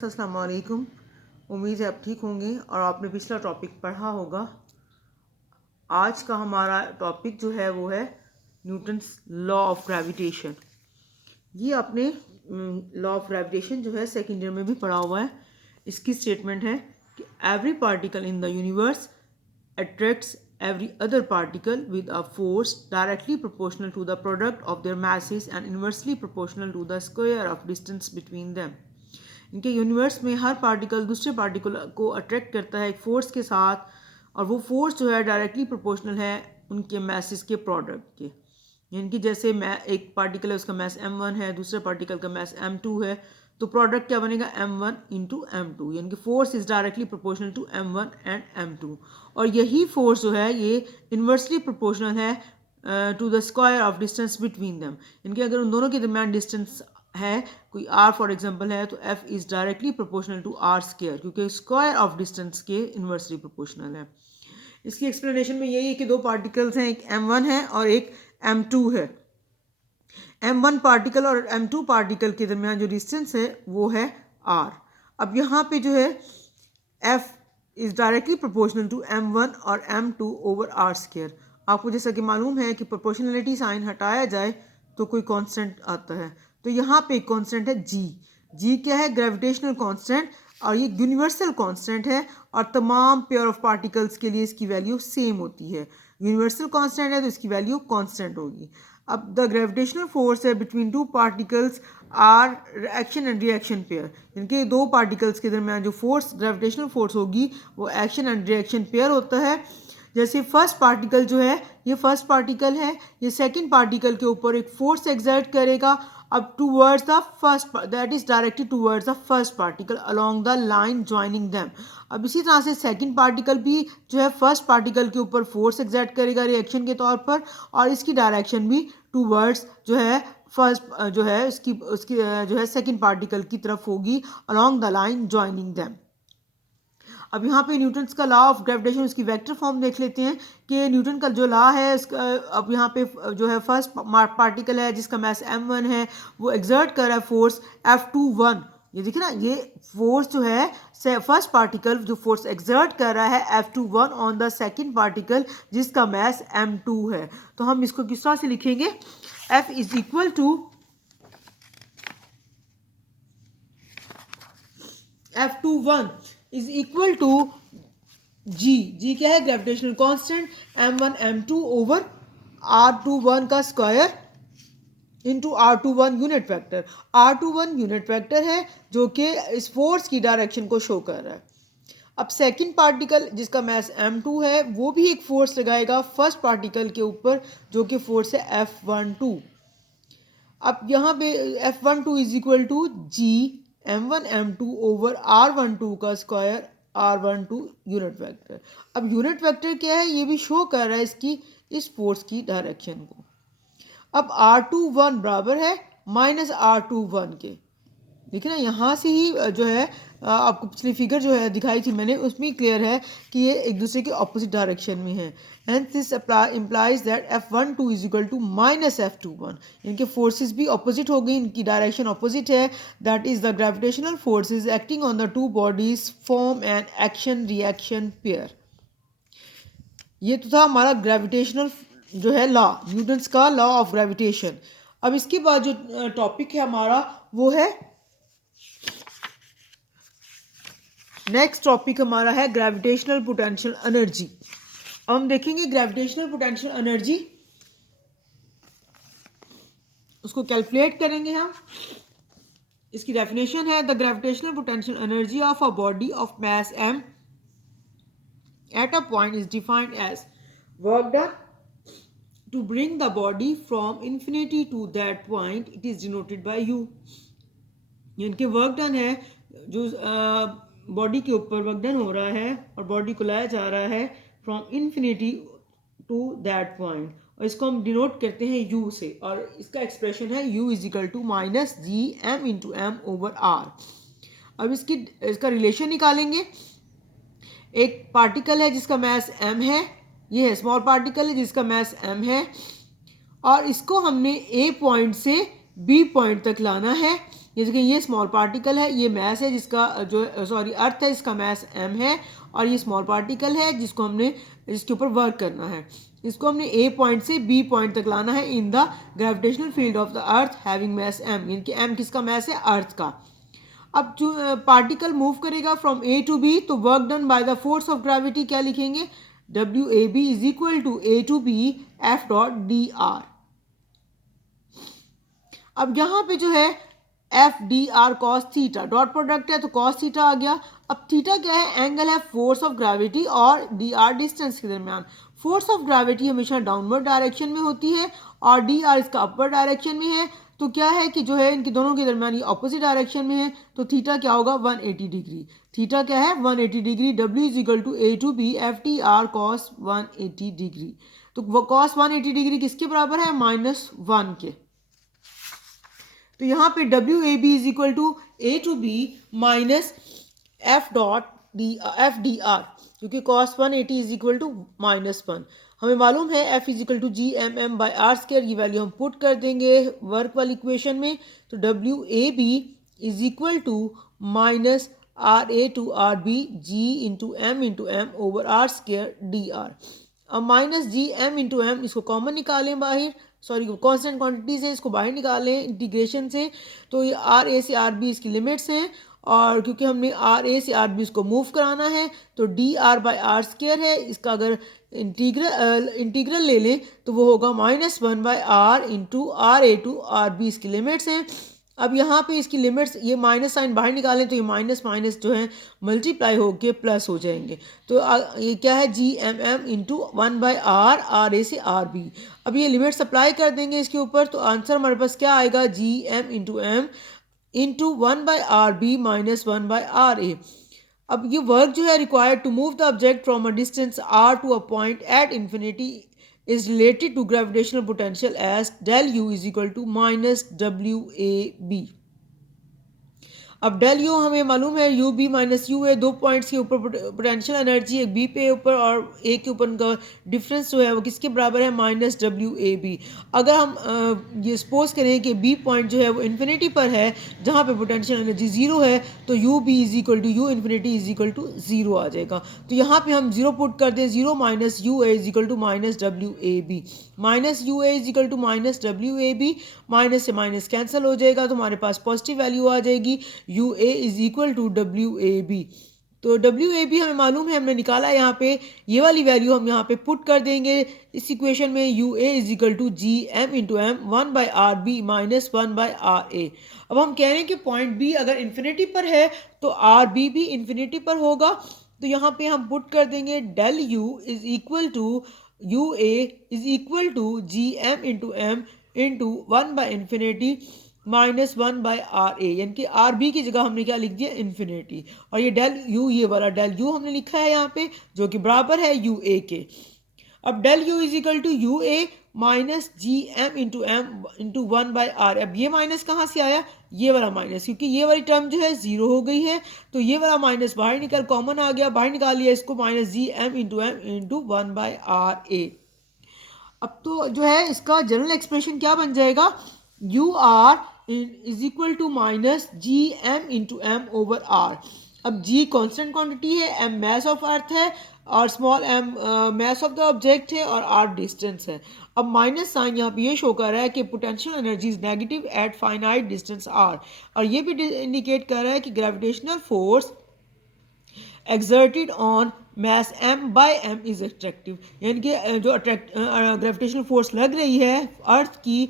अस्सलाम वालेकुम। उम्मीद है आप ठीक होंगे और आपने पिछला टॉपिक पढ़ा होगा। आज का हमारा टॉपिक जो है वो है न्यूटन्स लॉ ऑफ ग्रेविटेशन। ये आपने लॉ ऑफ ग्रेविटेशन जो है सेकेंड ईयर में भी पढ़ा हुआ है। इसकी स्टेटमेंट है कि every particle in the universe attracts every other particle with a force directly proportional to the product of their masses and inversely proportional to the square of distance between them। इनके universe में हर particle दूसरे particle को attract करता है एक force के साथ, और वो फोर्स जो है डायरेक्टली प्रोपोर्शनल है उनके मैसेस के प्रोडक्ट के। यानी कि जैसे एक पार्टिकल है उसका मैस m1 है, दूसरे पार्टिकल का मैस m2 है, तो प्रोडक्ट क्या बनेगा m1 इंटू m2, यानी कि force is directly proportional to m1 and m2। और यही फोर्स जो है ये इन्वर्सली प्रोपोर्शनल है to the square of distance between them. इनके अगर उन दोनों के दरमियान डिस्टेंस है कोई r फॉर एग्जांपल है, तो f is directly proportional to r square, क्योंकि स्क्वायर ऑफ डिस्टेंस के इन्वर्सली प्रोपोर्शनल है। इसकी एक्सप्लेनेशन में यही है कि दो पार्टिकल्स हैं, एक m1 है और एक m2 है। m1 पार्टिकल और m2 पार्टिकल के दरमियान जो डिस्टेंस है वो है r। अब यहाँ पे जो है f is directly proportional to m1 और m2 ओवर r स्क्वायर। आपको जैसा कि मालूम है कि प्रोपोर्शनलिटी साइन हटाया जाए तो कोई कांस्टेंट आता है, तो यहाँ पे एक कांस्टेंट है g क्या है? ग्रेविटेशनल कांस्टेंट, और ये यूनिवर्सल कांस्टेंट है और तमाम पेयर ऑफ पार्टिकल्स के लिए इसकी वैल्यू सेम होती है। यूनिवर्सल कांस्टेंट है तो इसकी वैल्यू कांस्टेंट होगी। अब द ग्रेविटेशनल फोर्स है between two particles are action and reaction pair, इनके दो पार्टिकल्स के दरमियान जो फोर्स ग्रेविटेशनल फोर्स होगी वो एक्शन एंड रिएक्शन पेयर होता है। जैसे फर्स्ट पार्टिकल जो है, ये फर्स्ट पार्टिकल है, ये सेकंड पार्टिकल के ऊपर एक फोर्स एक्सर्ट करेगा अब towards the first, that is directed towards the first particle along the line joining them. अब इसी तरह से सेकंड पार्टिकल भी जो है फर्स्ट पार्टिकल के ऊपर फोर्स एक्सर्ट करेगा रिएक्शन के तौर पर, और इसकी डायरेक्शन भी टूवर्ड्स जो है फर्स्ट जो है उसकी जो है सेकंड पार्टिकल की तरफ होगी along the line joining them. अब यहाँ पे न्यूटन्स का लॉ ऑफ ग्रेविटेशन उसकी वेक्टर फॉर्म देख लेते हैं कि न्यूटन का जो लॉ है उसका, अब यहाँ पे जो है फर्स्ट पार्टिकल है जिसका मास m1 है वो एक्सर्ट कर रहा है फोर्स F21। ये देखिए ना, ये फोर्स जो है फर्स्ट पार्टिकल जो फोर्स एक्सर्ट कर रहा है F21 on the second particle जिसका मास m2 है। तो हम इसको किस तरह से लिखेंगे? F is equal to F21 is equal to G क्या है? Gravitational constant m1 m2 over r21 का square into r21 unit vector. r21 unit vector है जो कि इस फोर्स की डायरेक्शन को शो कर रहा है। अब सेकंड पार्टिकल जिसका मास m2 है वो भी एक फोर्स लगाएगा फर्स्ट पार्टिकल के ऊपर जो कि फोर्स है F12। अब यहाँ पे F12 is equal to G m1 m2 over r12 का स्क्वायर r12 यूनिट वेक्टर। अब यूनिट वेक्टर क्या है? ये भी शो कर रहा है इसकी इस फोर्स की डायरेक्शन को। अब r21 बराबर है माइनस r21 के। देखिए ना, यहाँ से ही जो है आपको पिछली फिगर जो है दिखाई थी मैंने, उसमें क्लियर है कि ये एक दूसरे के ऑपोजिट डायरेक्शन में है। And this implies that F12 is equal to minus F21। इनके फोर्सेस भी ऑपोजिट हो गई, इनकी डायरेक्शन ऑपोजिट है। That is the gravitational forces acting on the two bodies form an action reaction pair. ये तो था हमारा ग्रेविटेशनल जो है लॉ, न्यूटन्स का लॉ ऑफ ग्रेविटेशन। अब इसके बाद जो टॉपिक है हमारा वो है, नेक्स्ट टॉपिक हमारा है ग्रेविटेशनल पोटेंशियल एनर्जी। अब हम देखेंगे ग्रेविटेशनल पोटेंशियल एनर्जी, उसको कैलकुलेट करेंगे हम। इसकी डेफिनेशन है the gravitational potential energy of a body of mass m at a point is defined as work done to bring the body from infinity to that point. It is denoted by u। यानी कि work done है जो body के ऊपर work done हो रहा है और बॉडी को लाया जा रहा है from infinity to that point, और इसको हम डिनोट करते हैं u से, और इसका एक्सप्रेशन है u is equal to minus G m into M over R. अब इसका रिलेशन निकालेंगे। एक पार्टिकल है जिसका मास m है, ये है स्मॉल पार्टिकल है जिसका मास m है, और इसको हमने a पॉइंट से b पॉइंट तक लाना है। ये देखिए ये स्मॉल पार्टिकल है, ये मैस है जिसका जो अर्थ है इसका मैस m है, और ये स्मॉल पार्टिकल है जिसके ऊपर वर्क करना है। इसको हमने A पॉइंट से B पॉइंट तक लाना है in the gravitational field of the earth having mass m, यानी कि m किसका मैस है, अर्थ का। अब जो पार्टिकल मूव करेगा फ्रॉम A टू B, तो work done by the force of gravity क्या लिखेंगे, WAB is equal to A to B F dot DR। अब यहाँ पे जो है FDR cos theta, dot product है तो cos थीटा आ गया। अब थीटा क्या है, एंगल है फोर्स ऑफ ग्रेविटी और DR डिस्टेंस के दरमियान। फोर्स ऑफ ग्रेविटी हमेशा डाउनवर्ड डायरेक्शन में होती है और DR इसका अपर डायरेक्शन में है, तो क्या है कि जो है इनके दोनों के दरमियान ये ऑपोजिट डायरेक्शन में है, तो थीटा क्या होगा, 180 डिग्री। थीटा क्या है, 180 degree. W is equal to A to B FDR cos 180 degree. तो cos 180 डिग्री किसके बराबर है, -1 के। तो यहाँ पे WAB is equal to A to B minus FDR, क्योंकि cos 180 इज इक्वल टू -1। हमें मालूम है F is equal to GMM/r², ये वैल्यू हम पुट कर देंगे वर्क वाली इक्वेशन में। तो WAB is equal to minus RA to RB G into M over R² DR। अब माइनस GM इसको कॉमन निकालें बाहर, सॉरी कांस्टेंट क्वांटिटीज है, इसको बाहर निकालें इंटीग्रेशन से। तो ये RA से RB इसकी लिमिट्स हैं, और क्योंकि हमने RA से RB इसको मूव कराना है तो DR/r² है, इसका अगर इंटीग्रल ले लें तो वो होगा -1/r into RA to RB इसकी लिमिट्स हैं। अब यहाँ पे इसकी लिमिट्स, ये माइनस साइन बाहर निकालें तो ये माइनस माइनस जो है मल्टीप्लाई होके प्लस हो जाएंगे। तो ये क्या है, GMM इंटू 1/r RA से RB। अब ये लिमिट्स अप्लाई कर देंगे इसके ऊपर, तो आंसर हमारे पास क्या आएगा, GM into M into 1/RB minus 1/RA। अब ये वर्क जो है required to move the object from a distance R to a point at infinity is related to gravitational potential as del U is equal to minus WAB। अब del you हमें मालूम है you B minus you है, दो points के ऊपर potential energy, एक B पे ऊपर और ए के ऊपर का डिफरेंस जो है वो किसके बराबर है, -WAB। अगर हम ये सपोज करें कि बी पॉइंट जो है वो इन्फिनिटी पर है जहाँ पे पोटेंशियल एनर्जी ज़ीरो है, तो U B is equal to U infinity is equal to zero आ जाएगा। तो यहाँ पे हम ज़ीरो पुट कर दें, zero minus U A is equal to -WAB, minus U A is equal to -WAB, minus से माइनस कैंसिल हो जाएगा तो हमारे पास पॉजिटिव वैल्यू आ जाएगी, U A is equal to WAB। तो WAB हमें मालूम है, हमने निकाला यहाँ पे, ये वाली वैल्यू हम यहाँ पे पुट कर देंगे इस इक्वेशन में, U A is equal to GM into M 1/RB minus 1/RA। अब हम कह रहे हैं कि पॉइंट बी अगर इन्फिनिटी पर है तो RB भी इन्फिनिटी पर होगा, तो यहाँ पे हम पुट कर देंगे del U is equal to U A is equal to GM into M into 1/इन्फिनिटी माइनस 1/RA, यानी कि RB की जगह हमने क्या लिख दिया, इन्फिनिटी। और ये डेल यू, ये वाला डेल यू हमने लिखा है यहाँ पे जो कि बराबर है UA के। अब del U is equal to UA minus GM into M into 1/R। अब ये माइनस कहाँ से आया, ये वाला माइनस, क्योंकि ये वाली टर्म जो है ज़ीरो हो गई है, तो ये वाला माइनस बाहर निकल कॉमन आ गया, बाहर निकाल लिया इसको, minus GM into M into 1/RA। अब तो जो है इसका जनरल एक्सप्रेशन क्या बन जाएगा, UR is equal to minus GM into M over R। अब G कांस्टेंट क्वांटिटी है, M मैस ऑफ अर्थ है और small m mass of the object है और R डिस्टेंस है। अब माइनस साइन यहाँ पे ये शो कर रहा है कि potential energy is negative at finite distance R, और ये भी इंडिकेट कर रहा है कि gravitational force exerted on mass m by m is attractive, यानी कि जो ग्रेविटेशनल फोर्स लग रही है अर्थ की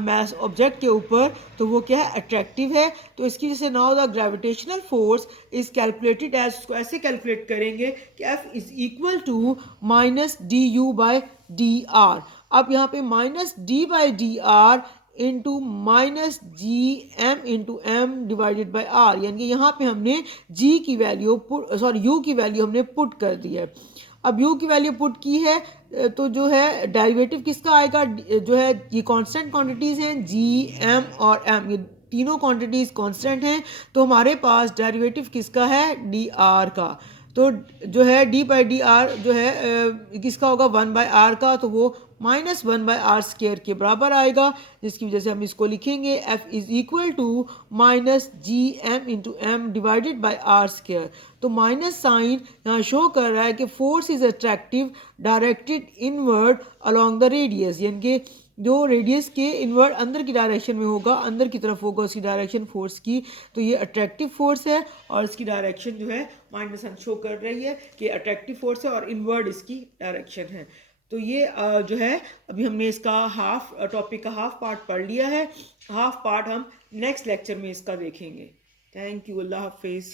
मैस ऑब्जेक्ट के ऊपर, तो वो क्या है, अट्रैक्टिव है। तो इसकी वजह से now the gravitational force is calculated as, उसको ऐसे कैलकुलेट करेंगे कि F is equal to minus DU/DR। अब यहाँ पे minus D/DR into minus GM into M divided by R, यानी कि यहाँ पे हमने G की वैल्यू U की वैल्यू हमने पुट कर दी है। अब U की वैल्यू पुट की है तो जो है डेरिवेटिव किसका आएगा, जो है ये कांस्टेंट क्वांटिटीज़ हैं GM और M, ये तीनों क्वांटिटीज़ कांस्टेंट हैं, तो हमारे पास डेरिवेटिव किसका है, DR का। तो जो है डी बाई डी आर जो है किसका होगा 1/r का, तो वो -1/r² के बराबर आएगा, जिसकी वजह से हम इसको लिखेंगे f is equal to -gm/m divided by r²। तो माइनस साइन यहाँ शो कर रहा है कि force is attractive directed inward along the radius, यानी कि जो रेडियस के इनवर्ड अंदर की डायरेक्शन में होगा, अंदर की तरफ होगा उसकी डायरेक्शन फोर्स की, तो ये अट्रैक्टिव फोर्स है और इसकी डायरेक्शन जो है माइनस सन शो कर रही है कि अट्रैक्टिव फोर्स है और इनवर्ड इसकी डायरेक्शन है। तो ये जो है अभी हमने इसका टॉपिक का हाफ पार्ट पढ़ लिया है, हाफ पार्ट हम नेक्स्ट लेक्चर में इसका देखेंगे। थैंक यू, अल्लाह हाफिज़।